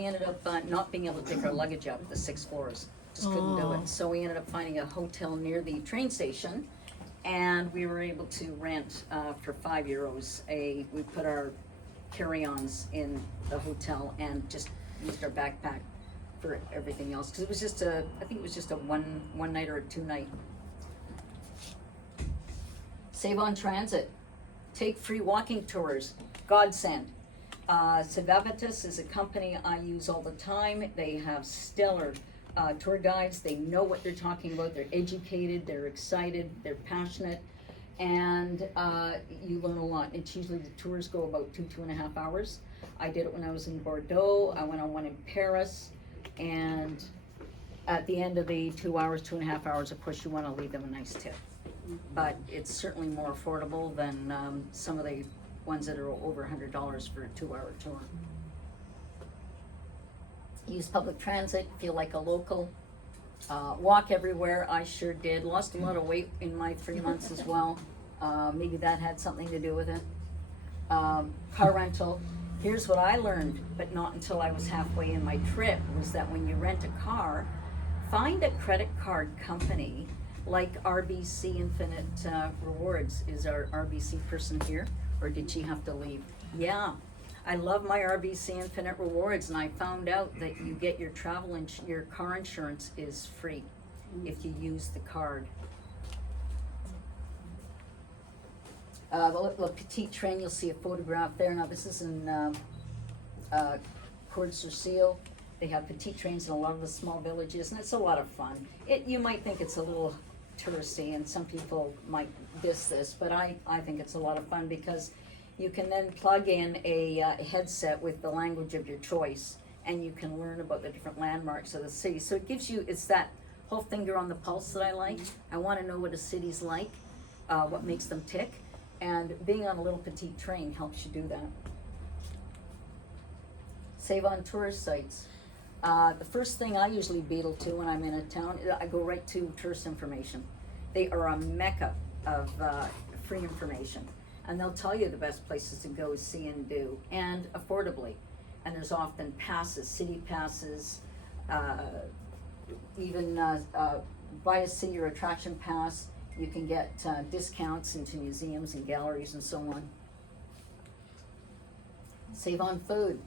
We ended up not being able to take our luggage out the 6 floors. Just couldn't do it. So we ended up finding a hotel near the train station, and we were able to rent for €5 we put our carry-ons in the hotel and just used our backpack for everything else, because it was just I think it was just a one night or a 2 night. Save on transit. Take free walking tours. Godsend. Savavatus is a company I use all the time. They have stellar tour guides. They know what they're talking about. They're educated, they're excited, they're passionate, and you learn a lot. It's usually the tours go about 2.5 hours. I did it when I was in Bordeaux. I went on one in Paris, and at the end of the 2 hours, 2.5 hours, of course, you want to leave them a nice tip. But it's certainly more affordable than some of the ones that are over $100 for a 2-hour tour. Use public transit, feel like a local. Walk everywhere, I sure did. Lost a lot of weight in my 3 months as well. Maybe that had something to do with it. Car rental. Here's what I learned, but not until I was halfway in my trip, was that when you rent a car, find a credit card company like RBC Infinite Rewards. Is our RBC person here, or did she have to leave? Yeah, I love my RBC Infinite Rewards, and I found out that you get your your car insurance is free if you use the card. The petite train, you'll see a photograph there. Now this is in Court-sur-Seal. They have petite trains in a lot of the small villages, and it's a lot of fun. You might think it's a little touristy, and some people might diss this, but I think it's a lot of fun, because you can then plug in a headset with the language of your choice, and you can learn about the different landmarks of the city. So it gives you, it's that whole finger on the pulse that I like. I want to know what a city's like, what makes them tick, and being on a little petite train helps you do that. Save on tourist sites. The first thing I usually beetle to when I'm in a town, I go right to tourist information. They are a mecca of free information, and they'll tell you the best places to go, see, and do, and affordably. And there's often passes, city passes, even buy a city or attraction pass. You can get discounts into museums and galleries and so on. Save on food.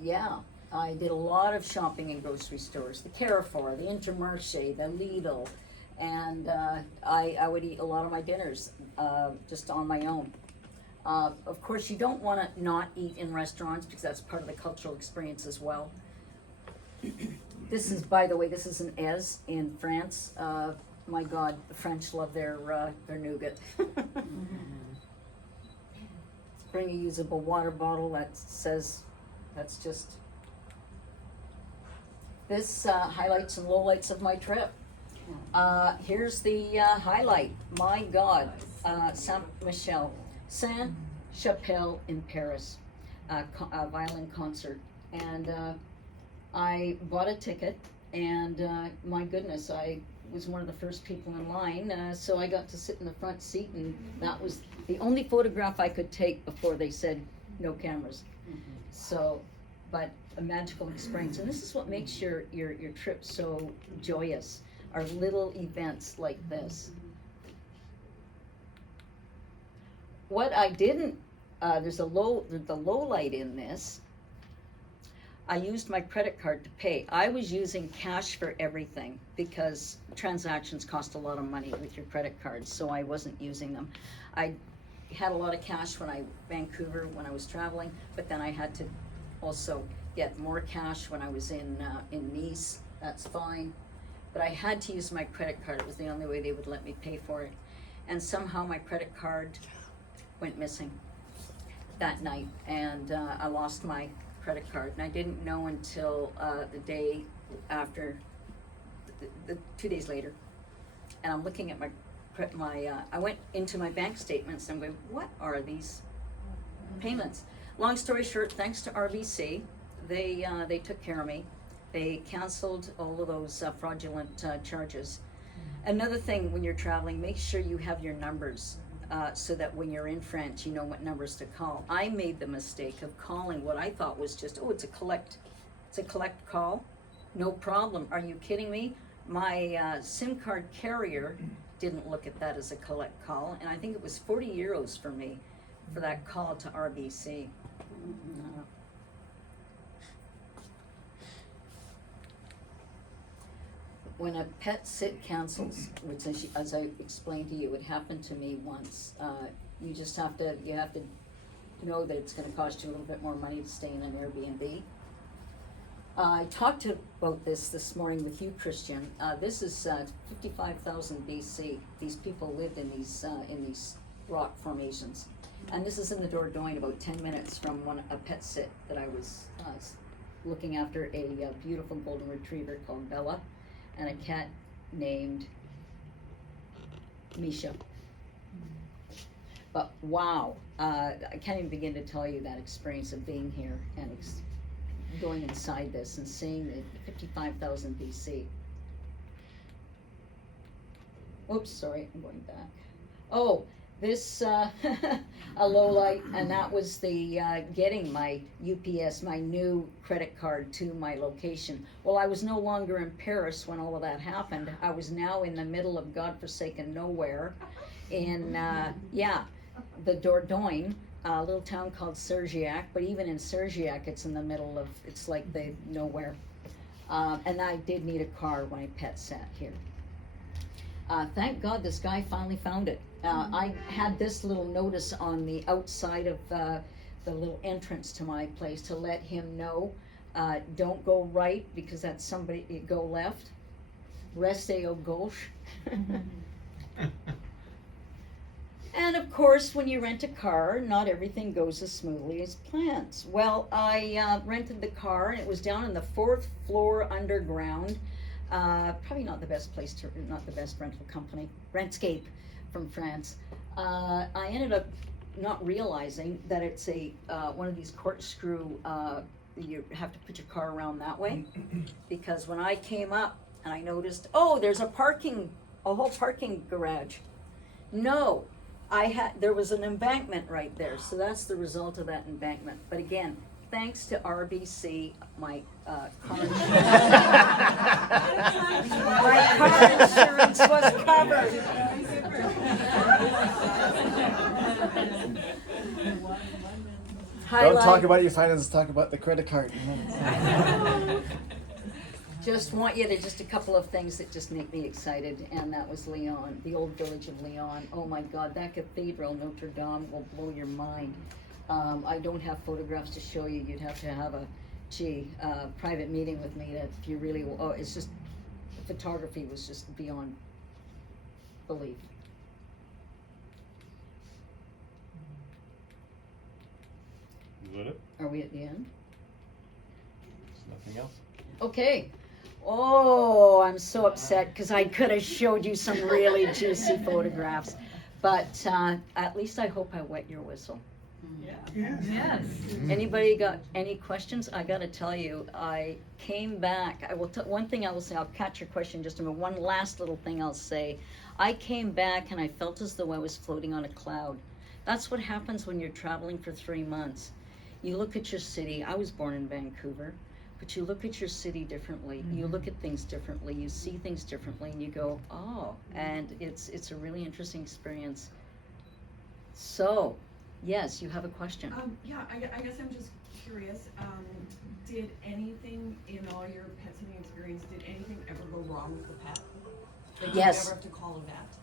Yeah, I did a lot of shopping in grocery stores, the Carrefour, the Intermarché, the Lidl, and I would eat a lot of my dinners just on my own. Of course, you don't want to not eat in restaurants, because that's part of the cultural experience as well. This is, by the way, this is an Aise in France. My God, the French love their nougat. Bring a usable water bottle. That says, that's just. This highlights and lowlights of my trip. Here's the highlight. My God, Saint-Chapelle in Paris, a violin concert, and I bought a ticket, and my goodness, I was one of the first people in line, so I got to sit in the front seat, and that was the only photograph I could take before they said no cameras. So, but a magical experience, and this is what makes your trip so joyous, are little events like this. What I didn't, there's the low light in this. I used my credit card to pay. I was using cash for everything, because transactions cost a lot of money with your credit cards, so I wasn't using them. I had a lot of cash Vancouver when I was traveling, but then I had to also get more cash when I was in Nice. That's fine, but I had to use my credit card. It was the only way they would let me pay for it, and somehow my credit card went missing that night, and I lost my credit card, and I didn't know until the day after, the 2 days later, and I'm looking at I went into my bank statements, and I'm going, what are these payments? Long story short, thanks to RBC, they took care of me. They canceled all of those fraudulent charges. Another thing when you're traveling, make sure you have your numbers. so that when you're in France, you know what numbers to call. I made the mistake of calling what I thought was just, it's a collect call. No problem. Are you kidding me? My SIM card carrier didn't look at that as a collect call, and I think it was 40 euros for me for that call to RBC. When a pet sit cancels, which as I explained to you, it happened to me once. You have to know that it's going to cost you a little bit more money to stay in an Airbnb. I talked about this morning with you, Christian. This is 55,000 BC. These people lived in these rock formations, and this is in the Dordogne, about 10 minutes from a pet sit that I was looking after a beautiful golden retriever called Bella, and a cat named Misha. But wow, I can't even begin to tell you that experience of being here and going inside this and seeing the 55,000 BC. Oops, sorry, I'm going back. Oh, this a low light, and that was the getting my UPS, my new credit card to my location. Well, I was no longer in Paris when all of that happened. I was now in the middle of godforsaken nowhere in the Dordogne, a little town called Sergiac, but even in Sergiac it's in the middle of, it's like the nowhere. And I did need a car when I pet sat here. Thank God this guy finally found it. I had this little notice on the outside of the little entrance to my place to let him know, don't go right because that's somebody, go left. Restez au gauche. And of course, when you rent a car, not everything goes as smoothly as planned. Well, I rented the car, and it was down in the 4th floor underground. Probably not the best place not the best rental company, Rentscape from France. I ended up not realizing that it's one of these corkscrew, you have to put your car around that way. Because when I came up and I noticed, there's a whole parking garage. No, there was an embankment right there, so that's the result of that embankment. But again, thanks to RBC, my car insurance was covered. Don't talk about your finances, talk about the credit card. Just want you to, just a couple of things that just make me excited, and that was Lyon, the old village of Lyon. Oh my God, that cathedral, Notre Dame, will blow your mind. I don't have photographs to show you. You'd have to have a private meeting with me if you really, it's just, the photography was just beyond belief. Is that it? Are we at the end? There's nothing else? Okay. Oh, I'm so upset because I could have showed you some really juicy photographs. But at least I hope I wet your whistle. Yes. Anybody got any questions? I got to tell you, I came back. I will one thing I will say. I'll catch your question in just a minute. One last little thing I'll say. I came back and I felt as though I was floating on a cloud. That's what happens when you're traveling for 3 months. You look at your city. I was born in Vancouver, but you look at your city differently. Mm-hmm. You look at things differently. You see things differently, and you go, oh. And it's a really interesting experience. So. Yes, you have a question. I guess I'm just curious. Did anything in all your pet sitting experience, did anything ever go wrong with the pet? Did you ever have to call a vet?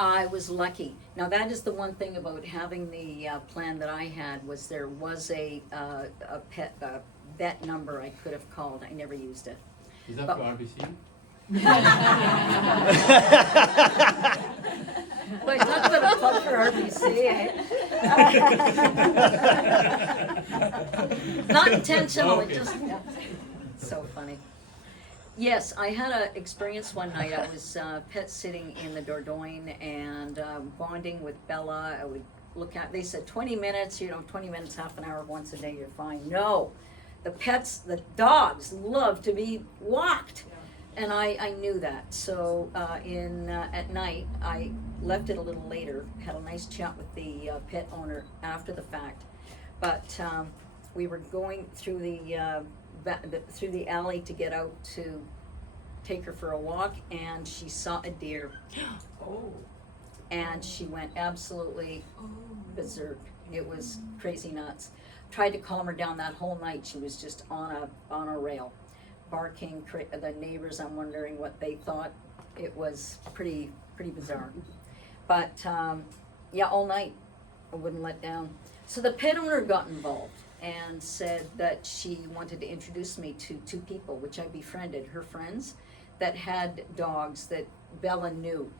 I was lucky. Now that is the one thing about having the plan that I had, was there was a vet number I could have called. I never used it. Is that for RBC? Well, talk about a plug for RBC. Not intentional, okay. It just, so funny. Yes, I had an experience one night. I was pet sitting in the Dordogne and bonding with Bella. I would look at, they said 20 minutes, 20 minutes, half an hour, once a day, you're fine. No, the dogs love to be walked. And I knew that. So at night, I left it a little later, had a nice chat with the pet owner after the fact. But we were going through through the alley to get out to take her for a walk, and she saw a deer, Oh. and she went absolutely Oh. berserk. It was crazy nuts. Tried to calm her down that whole night. She was just on a rail, barking. The neighbors, I'm wondering what they thought. It was pretty bizarre. But yeah, all night I wouldn't let down. So the pet owner got involved and said that she wanted to introduce me to two people, which I befriended, her friends, that had dogs that Bella knew,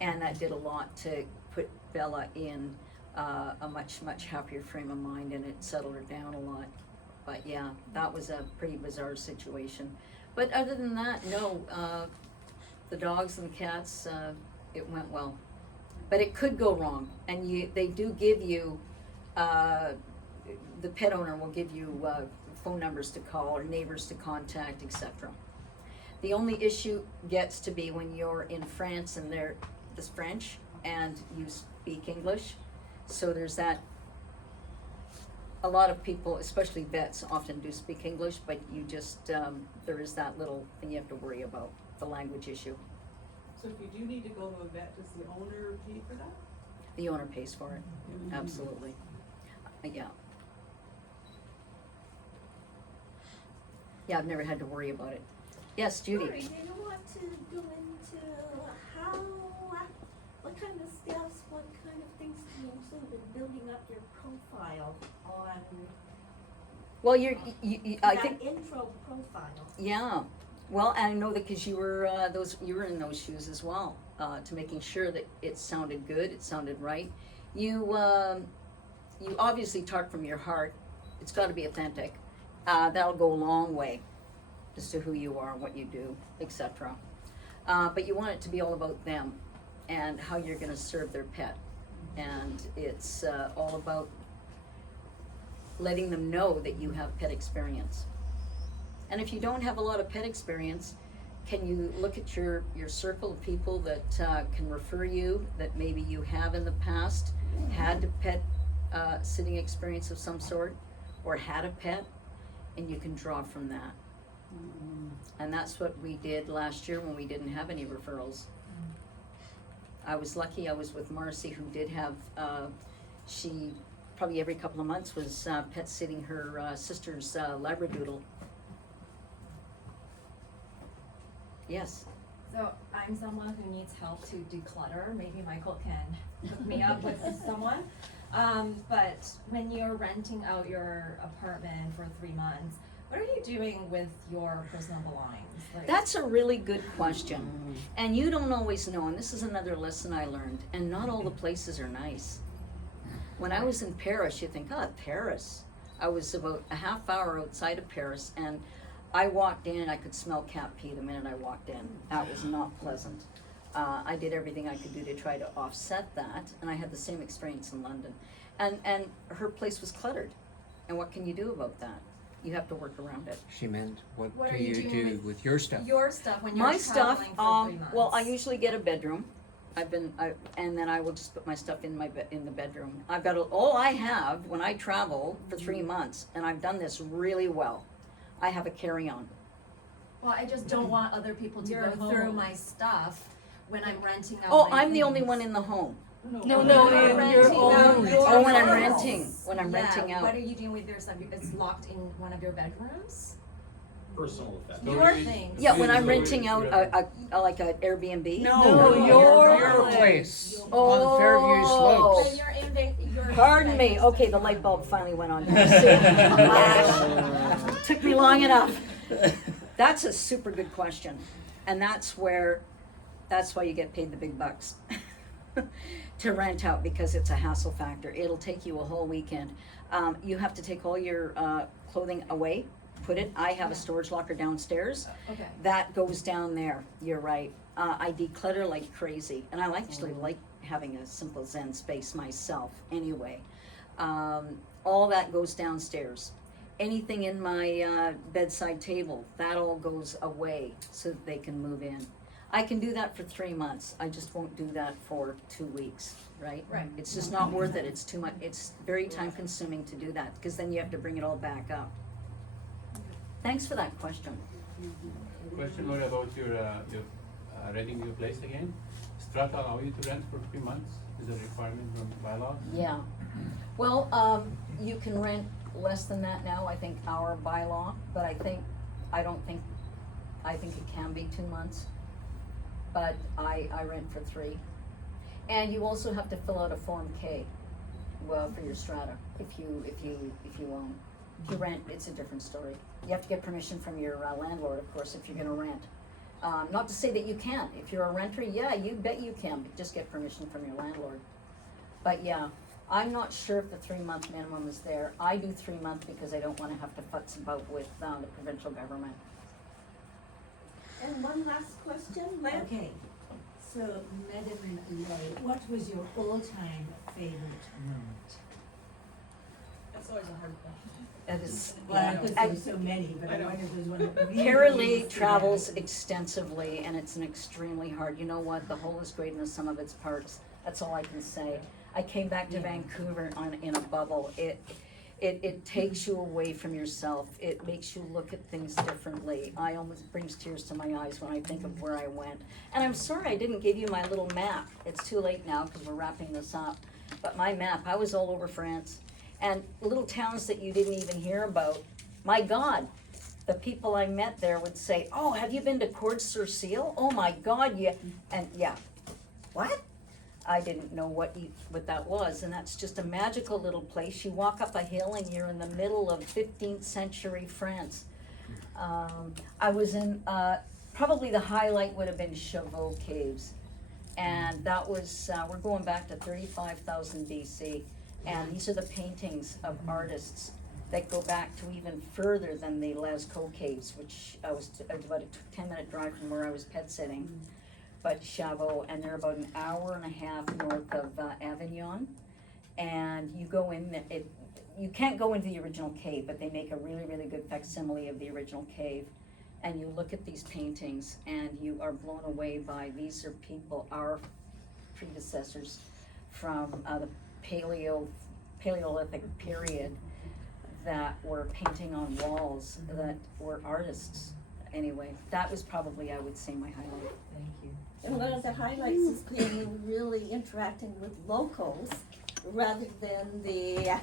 and that did a lot to put Bella in a much happier frame of mind, and it settled her down a lot. But yeah, that was a pretty bizarre situation. But other than that, no, the dogs and the cats, it went well. But it could go wrong, and they do give you, the pet owner will give you phone numbers to call or neighbors to contact, etc. The only issue gets to be when you're in France and they're this French and you speak English. So there's that. A lot of people, especially vets, often do speak English, but you just, there is that little thing you have to worry about, the language issue. So if you do need to go to a vet, does the owner pay for that? The owner pays for it, absolutely. Yeah. Yeah, I've never had to worry about it. Yes, Judy? Sorry, did you want to go into how, what kind of steps, what kind of things do you include in building up your profile on Well, I that think, intro profile? yeah. Well, and I know that because you were you were in those shoes as well, to making sure that it sounded good, it sounded right. You obviously talk from your heart. It's got to be authentic. That'll go a long way as to who you are, what you do, etc. But you want it to be all about them and how you're going to serve their pet, and it's all about letting them know that you have pet experience. And if you don't have a lot of pet experience, can you look at your circle of people that can refer you, that maybe you have in the past had a pet sitting experience of some sort, or had a pet, and you can draw from that. And that's what we did last year when we didn't have any referrals. I was lucky, I was with Marcy, who did have, she probably every couple of months was pet sitting her sister's Labradoodle. Yes. So I'm someone who needs help to declutter. Maybe Michael can hook me up with someone. But when you're renting out your apartment for 3 months, what are you doing with your personal belongings? Like, That's a really good question. And you don't always know, and this is another lesson I learned, and not all the places are nice. When I was in Paris, you think, oh, Paris. I was about a half hour outside of Paris, and I walked in and I could smell cat pee the minute I walked in. That was not pleasant. I did everything I could do to try to offset that, and I had the same experience in London. And her place was cluttered. And what can you do about that? You have to work around it. She meant, what What do are you you doing do with your stuff? your stuff when you're My stuff, traveling for 3 months? well, I usually get a bedroom. And then I will just put my stuff in in the bedroom. I've got all I have when I travel for 3 months, and I've done this really well. I have a carry-on. Well, I just don't want other people to Your go through home. my stuff when I'm renting out Oh, my I'm the only things. one in the home. No, When no, you're you're renting out own. your Oh, when I'm house. renting, when I'm renting Yeah, out. what are you doing with your stuff? It's locked in one of your bedrooms? Personal effect. Your things. Yeah, when I'm renting out like an Airbnb. No, your place on Fairview When Slopes. you're in your Pardon me. Okay, the light bulb finally went on. Flash. Took me long enough. That's a super good question, and that's why you get paid the big bucks to rent out, because it's a hassle factor. It'll take you a whole weekend. You have to take all your clothing away. I have a storage locker downstairs. Okay. That goes down there, you're right. I declutter like crazy, and I actually like having a simple Zen space myself anyway. All that goes downstairs. Anything in my bedside table, that all goes away so that they can move in. I can do that for 3 months, I just won't do that for 2 weeks, right? Right. It's just not worth it, it's too much, it's very time consuming to do that, because then you have to bring it all back up. Thanks for that question. Question more about your renting your place again. Strata allow you to rent for 3 months? Is a requirement from bylaws? Yeah, well, you can rent less than that now, I think our bylaw, but I think it can be 2 months. But I rent for 3. And you also have to fill out a Form K, well, for your strata, if you own. If you rent, it's a different story. You have to get permission from your landlord, of course, if you're gonna rent. Not to say that you can't, if you're a renter, yeah, you bet you can, but just get permission from your landlord. But yeah, I'm not sure if the 3-month minimum is there. I do 3 months because I don't wanna have to futz about with the provincial government. And one last question, Len? Okay, so Madam Laurie, what was your all-time favorite moment? That's always a hard question. That is, Well, I yeah. could say so many, but I wonder if there's one that really. Kara really Lee stood travels out. extensively, and it's an extremely hard, you know what, the whole is great in the sum of its parts, that's all I can say. I came back to Vancouver in a bubble, it takes you away from yourself, it makes you look at things differently. I almost brings tears to my eyes when I think of where I went. And I'm sorry I didn't give you my little map, it's too late now, because we're wrapping this up. But my map, I was all over France, and little towns that you didn't even hear about. My God, the people I met there would say, "Oh, have you been to Court-sur-Seal? Oh my God, yeah." And yeah, what? I didn't know what that was, and that's just a magical little place. You walk up a hill and you're in the middle of 15th century France. I was in, probably the highlight would have been Chauveau Caves. And that was, we're going back to 35,000 BC. And these are the paintings of artists that go back to even further than the Lascaux Caves, which was about a 10-minute drive from where I was pet sitting. But Chauveau, and they're about an hour and a half north of Avignon. And you go in, you can't go into the original cave, but they make a really, really good facsimile of the original cave. And you look at these paintings and you are blown away by, these are people, our predecessors from the Paleolithic period that were painting on walls, that were artists. Anyway, that was probably, I would say, my highlight. Thank you. And one of the highlights is being really interacting with locals rather than the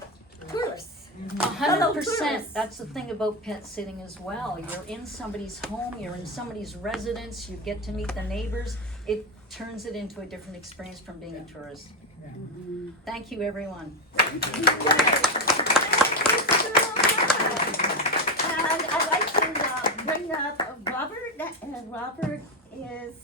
tourists. 100%, that's the thing about pet sitting as well. You're in somebody's home, you're in somebody's residence, you get to meet the neighbors. It turns it into a different experience from being a tourist. Thank you, everyone. And I'd like to bring up Robert, and Robert is